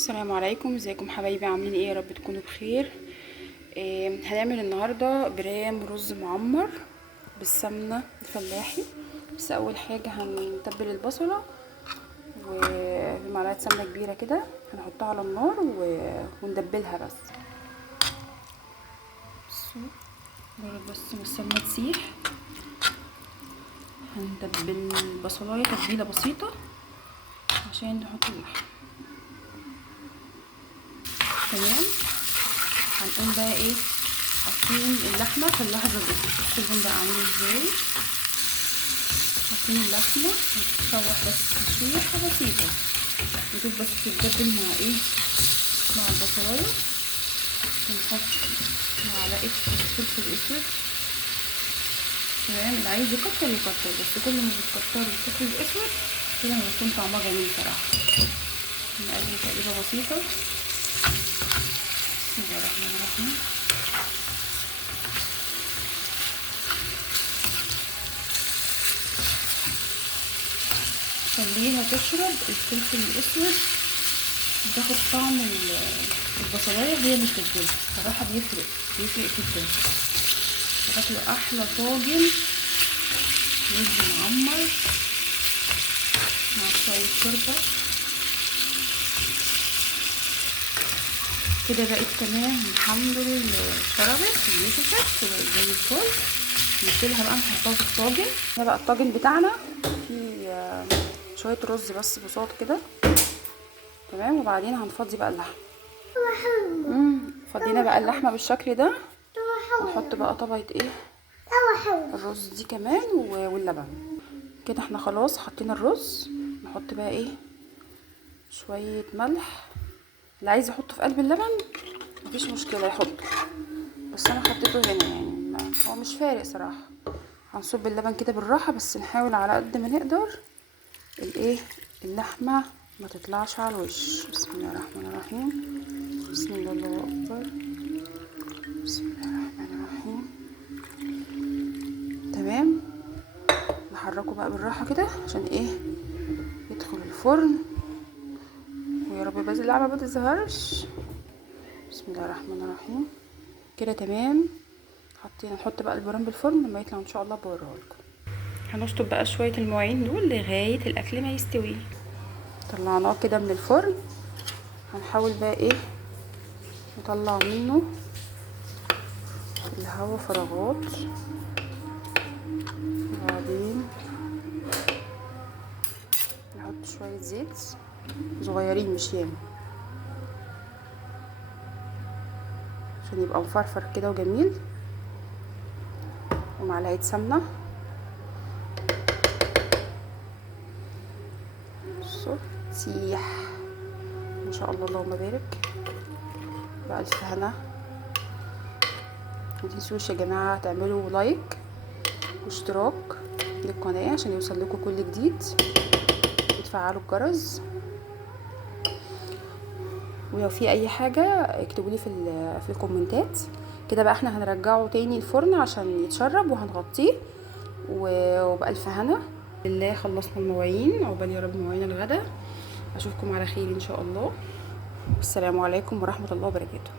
السلام عليكم، ازيكم حبايبي؟ عاملين ايه؟ يا رب تكونوا بخير. هنعمل النهارده برام رز معمر بالسمنه الفلاحي. بس اول حاجه هنتبل البصله ومعلقه سمنه كبيره كده، هنحطها على النار وندبلها بس. بصوا مجرد بس ما السمنه تسيح هنتبل البصلايه تتبيله بسيطه عشان نحط اللحم. تمام، هنقوم بقى ايه حاطين اللحمه في اللحظه دي. بصوا اللون بقى عامل ازاي. حاطين اللحمه هتتشوح بس تشويحه بسيطه، يدوب بس تتبدل مع ايه، مع البصلايه. ونحط معلقه فلفل اسود. تمام، اللي عايز يكتر يكتر، بس كل ما بتكتروا الفلفل الاسود كده هيكون طعمها جميل صراحه. نقلب تقليبه بسيطه. بسم الله الرحمن الرحيم. خليها تشرب الفلفل الاسود وتاخد طعم البصلايه وهي متبله. صراحه بيفرق جدا. هتاكلوا احلى طاجن رز معمر مع شويه شوربه. كده بقت تمام الحمد لله، شربت ونشفت زي الفل. نشيلها بقى نحطها في الطاجن. ده بقى الطاجن بتاعنا فيه شويه رز بس بصوت كده. تمام، وبعدين هنفضي بقى اللحمه. فضينا بقى اللحمه بالشكل ده. نحط بقى طبقه ايه الرز دي كمان واللبن. كده احنا خلاص حطينا الرز. نحط بقى ايه شويه ملح. اللي عايز يحطه في قلب اللبن مفيش مشكله يحطه، بس انا حطيته هنا يعني هو مش فارق صراحه. هنصب اللبن كده بالراحه، بس نحاول على قد ما نقدر الايه اللحمه ما تطلعش على الوش. بسم الله الرحمن الرحيم. بسم الله، الله اكبر. بسم الله الرحمن الرحيم. تمام، نحركه بقى بالراحه كده عشان ايه يدخل الفرن، ويا رب بس اللعبه ما تظهرش. بسم الله الرحمن الرحيم. كده تمام. نحط بقى البرام بالفرن لما يطلع ان شاء الله بوريه لكم. هنشطب بقى شويه المواعين دول لغايه الاكل ما يستوي. طلعناه كده من الفرن. هنحاول بقى ايه نطلع منه الهواء فراغات. وبعدين نحط شويه زيت صغيرين مش ياما عشان يبقى مفرفر كده وجميل، ومعلقه سمنه. بصوا تسيح ما شاء الله، اللهم بارك. بألف هنا. متنسوش يا جماعه تعملوا لايك واشتراك للقناه عشان يوصل لكم كل جديد، وتفعلوا الجرس. ولو في اي حاجه اكتبوا لي في الكومنتات. كده بقى احنا هنرجعه تاني الفرن عشان يتشرب، وهنغطيه وبألف هنا. لله خلصنا المواعين، عقبال يا رب مواعين الغدا. اشوفكم على خير ان شاء الله. السلام عليكم ورحمه الله وبركاته.